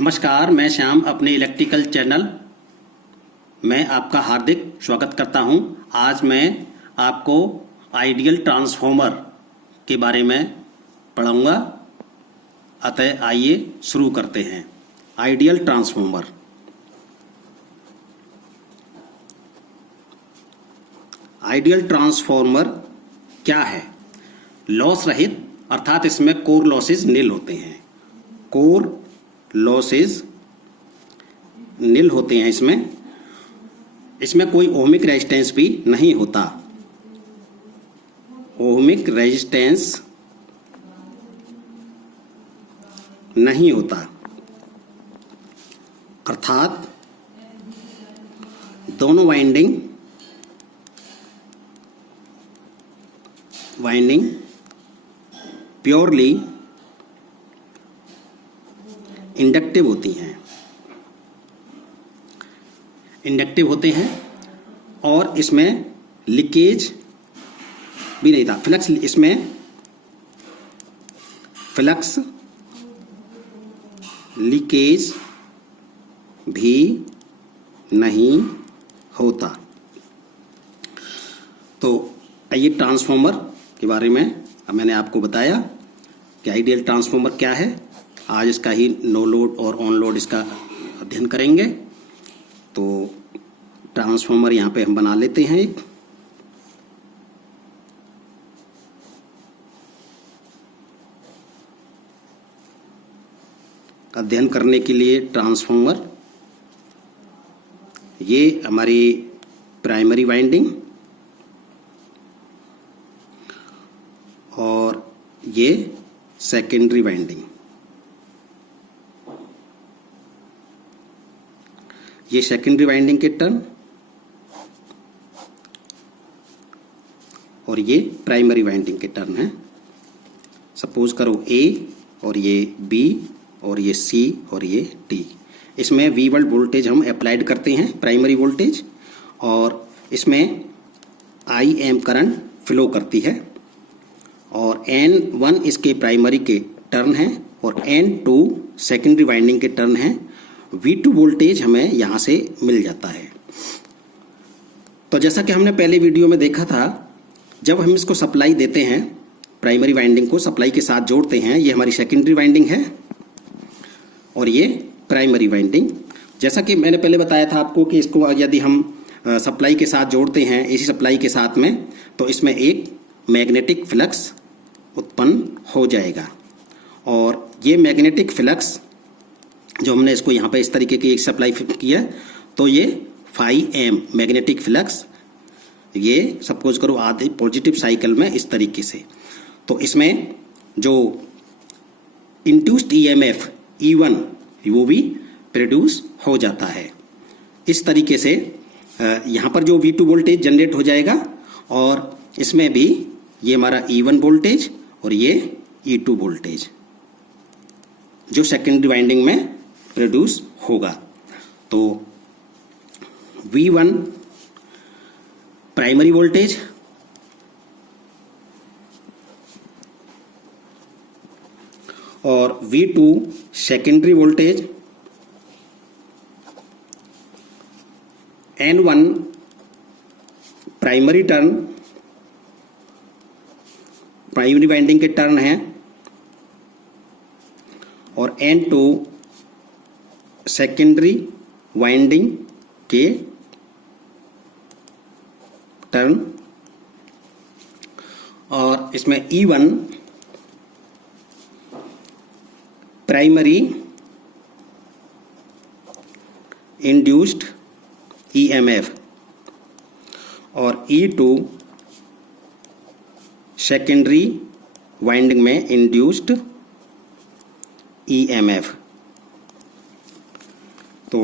नमस्कार, मैं श्याम अपने इलेक्ट्रिकल चैनल में आपका हार्दिक स्वागत करता हूं। आज मैं आपको आइडियल ट्रांसफॉर्मर के बारे में पढ़ाऊंगा। अतः आइए शुरू करते हैं। Ideal transformer. आइडियल ट्रांसफॉर्मर क्या है? लॉस रहित, अर्थात इसमें कोर लॉसेज नील होते हैं। कोर लॉसेज नील होते हैं। इसमें कोई ओमिक रेजिस्टेंस भी नहीं होता। ओमिक रेजिस्टेंस नहीं होता, अर्थात दोनों वाइंडिंग प्योरली इंडक्टिव होती हैं, इंडक्टिव होते हैं और इसमें लीकेज भी नहीं था। फ्लक्स लीकेज भी नहीं होता। तो ये ट्रांसफॉर्मर के बारे में अब मैंने आपको बताया कि आइडियल ट्रांसफॉर्मर क्या है। आज इसका ही नो लोड और ऑन लोड इसका अध्ययन करेंगे। तो ट्रांसफॉर्मर यहाँ पे हम बना लेते हैं एक। अध्ययन करने के लिए ट्रांसफॉर्मर, ये हमारी प्राइमरी वाइंडिंग और ये सेकेंडरी वाइंडिंग। ये सेकेंडरी वाइंडिंग के टर्न और ये प्राइमरी वाइंडिंग के टर्न हैं। सपोज करो ए और ये बी और ये सी और ये डी। इसमें V1 वोल्टेज हम अप्लाइड करते हैं, प्राइमरी वोल्टेज, और इसमें IM करंट फ्लो करती है और N1 इसके प्राइमरी के टर्न हैं और N2 सेकेंडरी वाइंडिंग के टर्न हैं। V2 वोल्टेज हमें यहाँ से मिल जाता है। तो जैसा कि हमने पहले वीडियो में देखा था, जब हम इसको सप्लाई देते हैं, प्राइमरी वाइंडिंग को सप्लाई के साथ जोड़ते हैं, ये हमारी सेकेंडरी वाइंडिंग है और ये प्राइमरी वाइंडिंग। जैसा कि मैंने पहले बताया था आपको कि इसको यदि हम सप्लाई के साथ जोड़ते हैं, इसी सप्लाई के साथ में, तो इसमें एक मैग्नेटिक फ्लक्स उत्पन्न हो जाएगा। और ये मैग्नेटिक फ्लक्स जो हमने इसको यहाँ पे इस तरीके की एक सप्लाई किया, तो ये φm मैग्नेटिक फ्लक्स, ये सपोज करो आधे पॉजिटिव साइकिल में इस तरीके से, तो इसमें जो इंड्यूस्ड EMF E1 वो भी प्रोड्यूस हो जाता है। इस तरीके से यहाँ पर जो V2 वोल्टेज जनरेट हो जाएगा और इसमें भी ये हमारा E1 वोल्टेज और ये E2 वोल्टेज जो सेकेंडरी वाइंडिंग में प्रोड्यूस होगा। तो V1 प्राइमरी वोल्टेज और V2 secondary voltage, N1 primary turn, primary winding के टर्न हैं और N2 सेकेंडरी वाइंडिंग के टर्न, और इसमें E1 प्राइमरी इंड्यूस्ड EMF और E2 सेकेंडरी वाइंडिंग में इंड्यूस्ड EMF। तो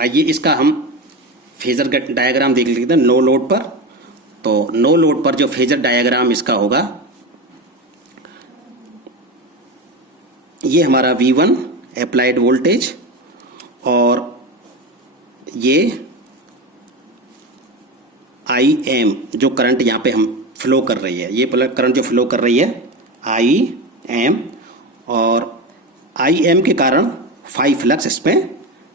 आइए इसका हम फेजर डायग्राम देख लेते हैं नो लोड पर। तो नो लोड पर जो फेजर डायग्राम इसका होगा, ये हमारा V1 अप्लाइड वोल्टेज और ये IM जो करंट यहाँ पे हम फ्लो कर रही है, ये करंट जो फ्लो कर रही है IM, और IM के कारण फाई फ्लक्स इसमें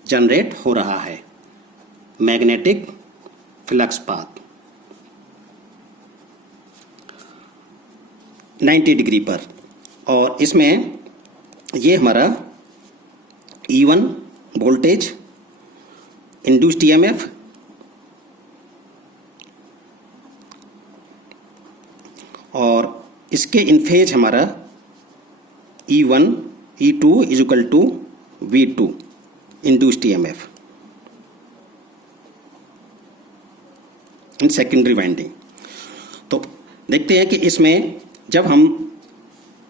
जनरेट हो रहा है, मैग्नेटिक फ्लक्स पाथ 90 डिग्री पर। और इसमें ये हमारा E1 वोल्टेज, इंड्यूस्ड EMF और इसके इन फेज हमारा E1 E2 is equal to V2 induced EMF in secondary winding. तो देखते हैं कि इसमें जब हम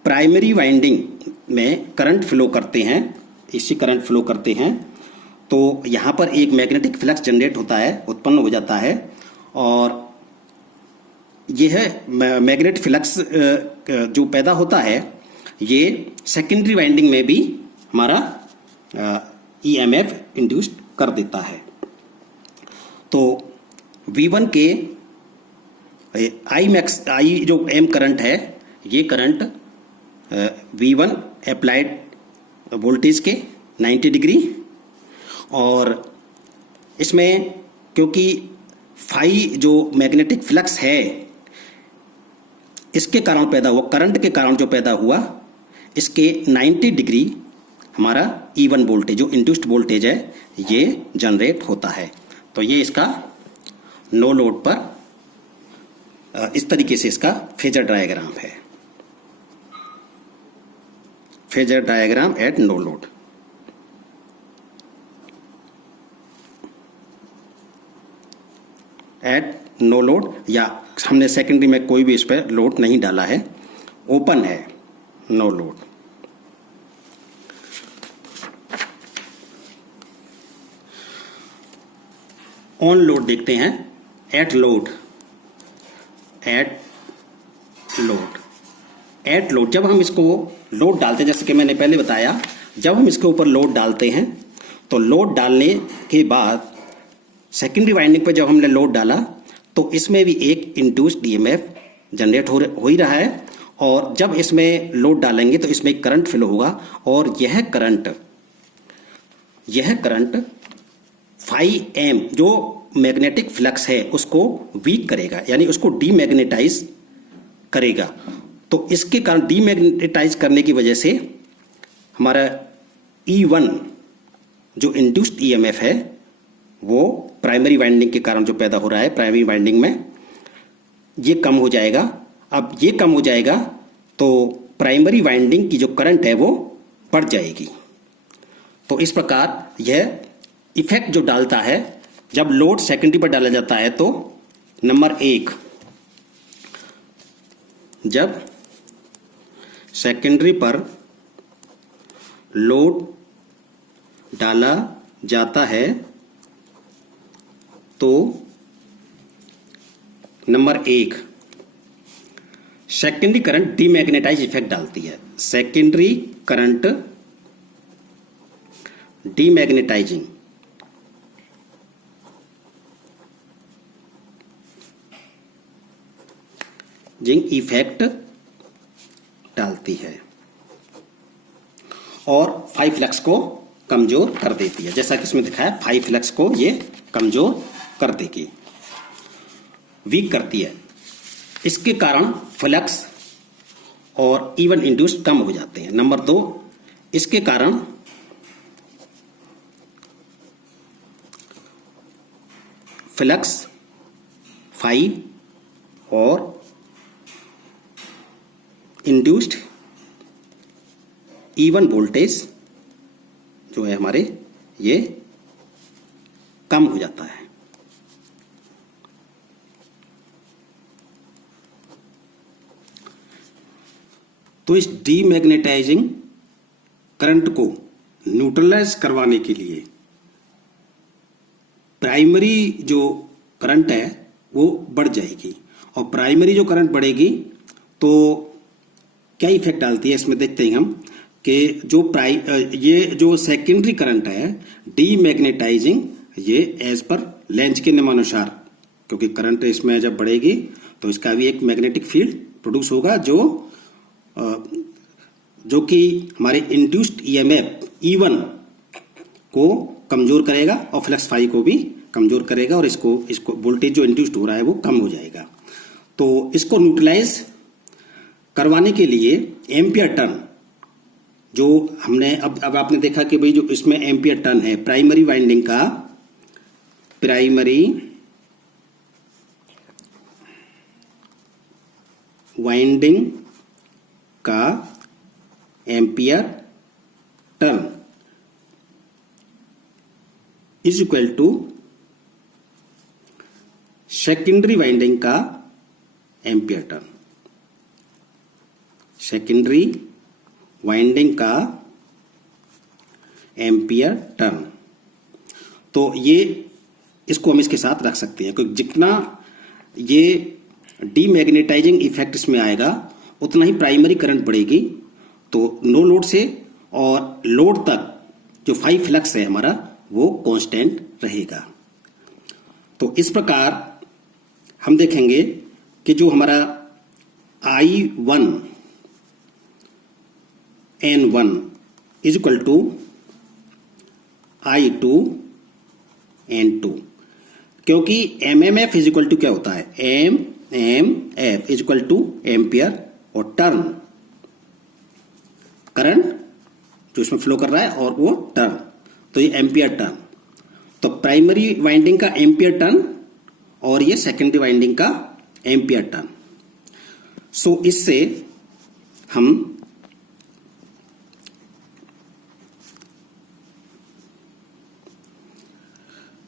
प्राइमरी वाइंडिंग में करंट फ्लो करते हैं, इसी करंट फ्लो करते हैं, तो यहाँ पर एक मैग्नेटिक फ्लक्स जनरेट होता है, उत्पन्न हो जाता है। और यह मैग्नेटिक फ्लक्स जो पैदा होता है ये सेकेंडरी वाइंडिंग में भी हमारा EMF इंड्यूस्ड कर देता है। तो V1 के I जो M करंट है, ये करंट V1 अप्लाइड वोल्टेज के 90 डिग्री, और इसमें क्योंकि फाई जो मैग्नेटिक फ्लक्स है इसके कारण पैदा हुआ, करंट के कारण जो पैदा हुआ, इसके 90 डिग्री हमारा E1 वोल्टेज जो इंड्यूस्ड वोल्टेज है ये जनरेट होता है। तो ये इसका नो लोड पर इस तरीके से इसका फेजर डायग्राम है, phasor diagram at no load. At no load, या हमने सेकेंडरी में कोई भी इस पर लोड नहीं डाला है, ओपन है, नो लोड। ऑन लोड देखते हैं, at load, at load, at load. जब हम इसको लोड डालते हैं, जैसे कि मैंने पहले बताया, जब हम इसके ऊपर लोड डालते हैं तो लोड डालने के बाद सेकेंडरी वाइंडिंग पर जब हमने लोड डाला तो इसमें भी एक इंड्यूस्ड EMF जनरेट हो ही रहा है। और जब इसमें लोड डालेंगे तो इसमें करंट फ्लो होगा, और यह करंट फाई M जो मैग्नेटिक फ्लक्स है उसको वीक करेगा, यानी उसको डीमैग्नेटाइज करेगा। तो इसके कारण डीमैग्नेटाइज करने की वजह से हमारा E1 जो इंड्यूस्ड EMF है वो प्राइमरी वाइंडिंग के कारण जो पैदा हो रहा है प्राइमरी वाइंडिंग में, ये कम हो जाएगा। अब ये कम हो जाएगा तो प्राइमरी वाइंडिंग की जो करंट है वो बढ़ जाएगी। तो इस प्रकार यह इफेक्ट जो डालता है, जब लोड सेकेंडरी पर डाला जाता है तो नंबर 1, जब सेकेंडरी पर लोड डाला जाता है तो number 1 secondary current demagnetise effect डालती है। सेकेंडरी करंट डीमैग्नेटाइजिंग इफेक्ट डालती है और फाई फ्लक्स को कमजोर कर देती है। जैसा कि इसमें दिखाया, फाई फ्लक्स को ये कमजोर कर देगी, वीक करती है। इसके कारण फ्लक्स और E1 इंड्यूस्ड कम हो जाते हैं। नंबर 2, इसके कारण फ्लक्स फाई और इंड्यूस्ड E1 वोल्टेज जो है हमारे, ये कम हो जाता है। तो इस डीमैग्नेटाइजिंग करंट को न्यूट्रलाइज करवाने के लिए प्राइमरी जो करंट है वो बढ़ जाएगी, और प्राइमरी जो करंट बढ़ेगी तो क्या इफेक्ट डालती है इसमें देखते हैं हम कि जो ये जो सेकेंडरी करंट है डीमैग्नेटाइजिंग, ये एज पर लेंज के नियमानुसार, क्योंकि करंट इसमें जब बढ़ेगी तो इसका भी एक मैग्नेटिक फील्ड प्रोड्यूस होगा जो कि हमारे इंड्यूस्ड EMF E1 को कमजोर करेगा और फ्लक्स फाई को भी कमजोर करेगा और इसको वोल्टेज जो इंड्यूस्ड हो रहा है वो कम हो जाएगा। तो इसको न्यूट्रलाइज करवाने के लिए एम्पियर टर्न जो हमने अब आपने देखा कि भाई जो इसमें एम्पियर टर्न है प्राइमरी वाइंडिंग का, प्राइमरी वाइंडिंग का ampere turn is equal to secondary winding का एम्पियर टर्न, सेकेंडरी वाइंडिंग का एम्पियर टर्न। तो ये इसको हम इसके साथ रख सकते हैं क्योंकि जितना ये डीमैग्नेटाइजिंग इफेक्ट इसमें आएगा उतना ही प्राइमरी करंट बढ़ेगी। तो नो लोड से और लोड तक जो फाई फ्लक्स है हमारा वो कांस्टेंट रहेगा। तो इस प्रकार हम देखेंगे कि जो हमारा I1 N1 is equal to I2 N2, क्योंकि MMF इज इक्वल टू क्या होता है, MMF is equal two ampere और टर्न, करंट जो इसमें फ्लो कर रहा है और वो टर्न, तो ये एम्पियर टर्न। तो प्राइमरी वाइंडिंग का एम्पियर टर्न और ये सेकेंडरी वाइंडिंग का एम्पियर टर्न। सो इससे हम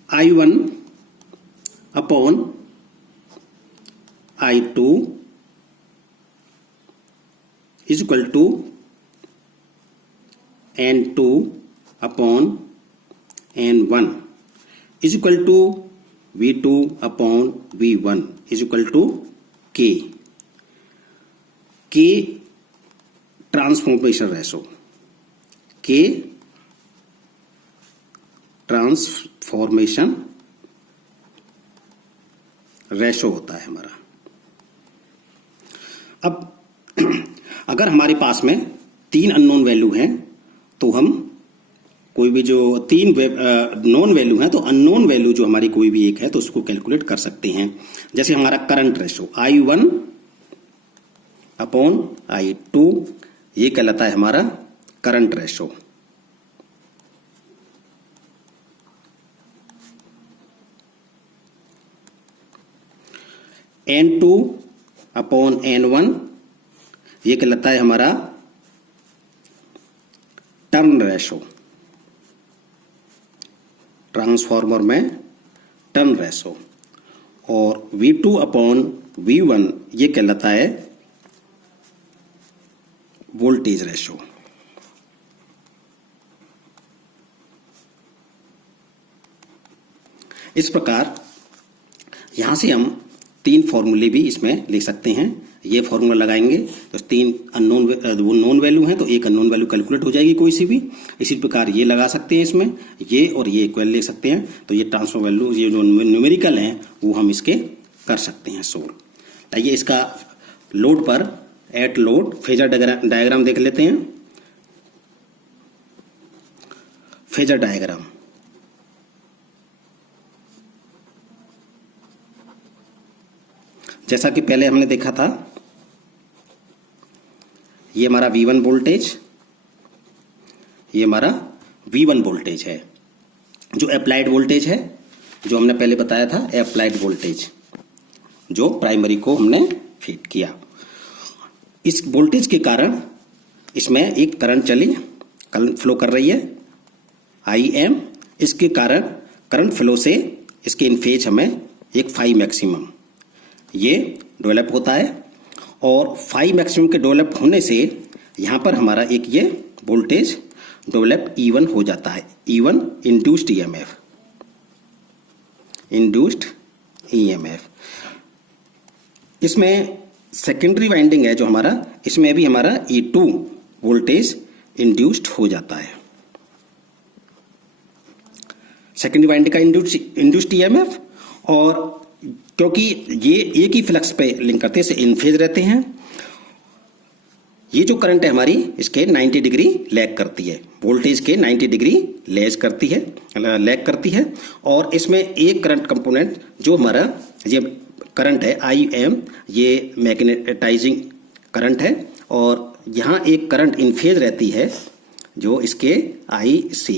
I1 upon I2 is equal to N2 upon N1 is equal to V2 upon V1 is equal to K transformation ratio, K transformation ratio होता है हमारा। अब अगर हमारे पास में 3 अननोन वैल्यू हैं तो हम कोई भी जो 3 नॉन वैल्यू हैं तो अननोन वैल्यू जो हमारी कोई भी एक है तो उसको कैलकुलेट कर सकते हैं। जैसे हमारा current ratio I1 upon I2 ये कहलाता है हमारा current ratio. N2 upon N1 ये कहलाता है हमारा टर्न रेशो, ट्रांसफॉर्मर में टर्न रेशो। और V2 अपॉन V1 ये कहलाता है वोल्टेज रेशो। इस प्रकार यहां से हम 3 फॉर्मूले भी इसमें ले सकते हैं। ये फॉर्मूला लगाएंगे तो 3 अननोन वो नॉन वैल्यू हैं तो एक अननोन वैल्यू कैलकुलेट हो जाएगी कोई सी भी। इसी प्रकार ये लगा सकते हैं इसमें, ये और ये इक्वल ले सकते हैं। तो ये ट्रांसफर वैल्यू ये जो न्यूमेरिकल हैं वो हम इसके कर सकते हैं सोल्व। आइए इसका लोड पर एट लोड फेजर डायग्राम देख लेते हैं। फेजर डायग्राम जैसा कि पहले हमने देखा था, ये हमारा V1 वोल्टेज, ये हमारा V1 वोल्टेज है जो अप्लाइड वोल्टेज है, जो हमने पहले बताया था अप्लाइड वोल्टेज जो प्राइमरी को हमने फीड किया। इस वोल्टेज के कारण इसमें एक करंट करंट फ्लो कर रही है IM। इसके कारण करंट फ्लो से इसके इन फेज हमें एक फाई मैक्सिमम ये डेवलप होता है और फाई मैक्सिमम के डेवलप होने से यहाँ पर हमारा एक ये वोल्टेज डेवलप E1 हो जाता है। E1 induced EMF, induced EMF। इसमें सेकेंडरी वाइंडिंग है जो हमारा, इसमें भी हमारा E2 वोल्टेज इंड्यूस्ड हो जाता है। सेकेंडरी वाइंडिंग का इंड्यूस्ड EMF, और क्योंकि ये एक ही फ्लक्स पे लिंक करते हैं, इन फेज रहते हैं ये जो करंट है हमारी इसके 90 डिग्री लैग करती है, वोल्टेज के 90 डिग्री लैग करती है। और इसमें एक करंट कंपोनेंट जो हमारा ये करंट है IM, ये मैग्नेटाइजिंग करंट है। और यहाँ एक करंट इन फेज रहती है जो इसके IC,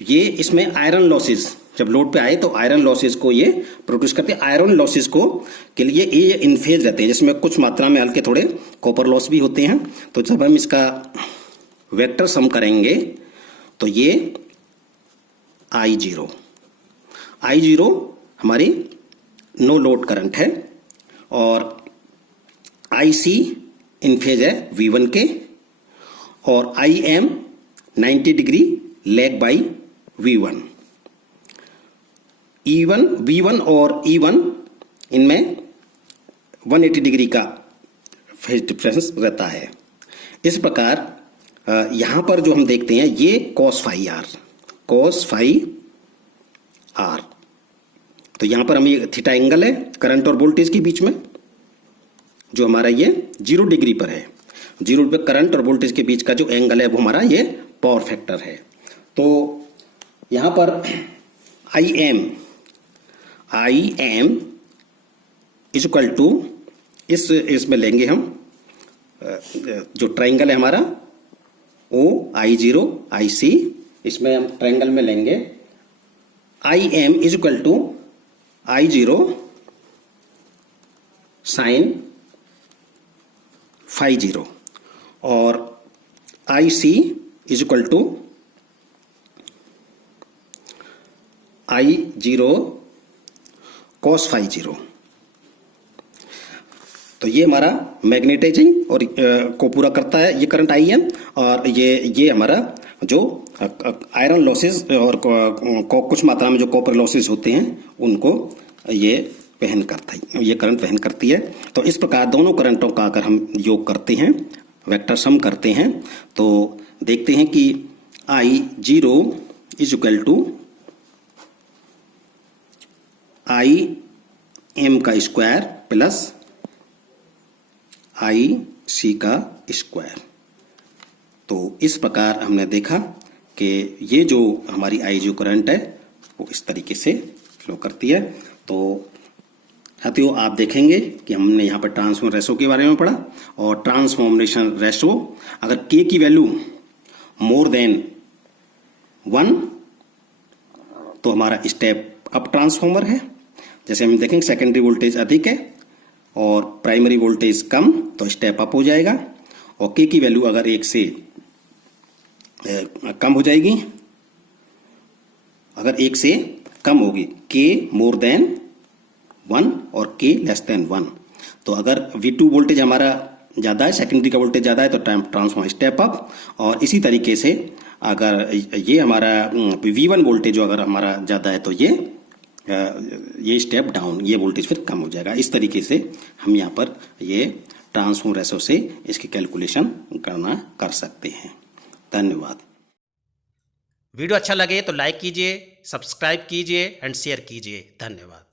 ये इसमें आयरन लॉसेस जब लोड पे आए तो आयरन लॉसेस को ये प्रोड्यूस करते हैं। आयरन लॉसेस को के लिए ये इन फेज रहते हैं, जिसमें कुछ मात्रा में हल्के थोड़े कॉपर लॉस भी होते हैं। तो जब हम इसका वेक्टर सम करेंगे तो ये I0 हमारी नो लोड करंट है और IC इन फेज है V1 के और IM 90 degree lag by V1। V1 और E1 इनमें 180 डिग्री का फेज डिफरेंस रहता है। इस प्रकार यहां पर जो हम देखते हैं ये cos phi r, तो यहां पर हम ये थीटा एंगल है करंट और वोल्टेज के बीच में, जो हमारा ये 0 डिग्री पर है। 0 पे करंट और वोल्टेज के बीच का जो एंगल है वो हमारा ये पावर फैक्टर है। तो यहां पर IM इज इक्वल टू इसमें लेंगे हम जो ट्राइंगल है हमारा I0 IC, इसमें हम ट्राइंगल में लेंगे IM is equal to I0 sine phi 0 और IC is equal to I0 cos phi 0। तो ये हमारा मैग्नेटाइजिंग और को पूरा करता है ये करंट IM, और ये हमारा जो आयरन लॉसेस और कुछ मात्रा में जो कॉपर लॉसेस होते हैं उनको ये वहन करता है, ये करंट वहन करती है। तो इस प्रकार दोनों करंटों का अगर हम योग करते हैं, वेक्टर सम करते हैं, तो देखते हैं कि I0 is equal to IM का स्क्वायर प्लस IC का स्क्वायर। तो इस प्रकार हमने देखा कि ये जो हमारी I0 करंट है वो इस तरीके से फ्लो करती है। तो साथियों आप देखेंगे कि हमने यहाँ पर ट्रांसफॉर्मेशन रेशो के बारे में पढ़ा, और ट्रांसफॉर्मेशन रेशो अगर K की वैल्यू मोर देन 1 तो हमारा स्टेप अप ट्रांसफॉर्मर है। जैसे हम देखेंगे सेकेंडरी वोल्टेज अधिक है और प्राइमरी वोल्टेज कम तो स्टेप अप हो जाएगा, और K की वैल्यू अगर 1 से कम हो जाएगी, अगर 1 से कम होगी, K मोर देन 1 और K लेस देन 1, तो अगर V2 वोल्टेज हमारा ज़्यादा है, सेकेंडरी का वोल्टेज ज़्यादा है तो ट्रांसफॉर्मर स्टेप अप। और इसी तरीके से अगर ये हमारा V1 वोल्टेज जो अगर हमारा ज़्यादा है तो ये स्टेप डाउन, ये वोल्टेज फिर कम हो जाएगा। इस तरीके से हम यहाँ पर ये ट्रांसफॉर्मर रेशो से इसकी कैलकुलेशन कर सकते हैं। धन्यवाद। वीडियो अच्छा लगे तो लाइक कीजिए, सब्सक्राइब कीजिए एंड शेयर कीजिए। धन्यवाद।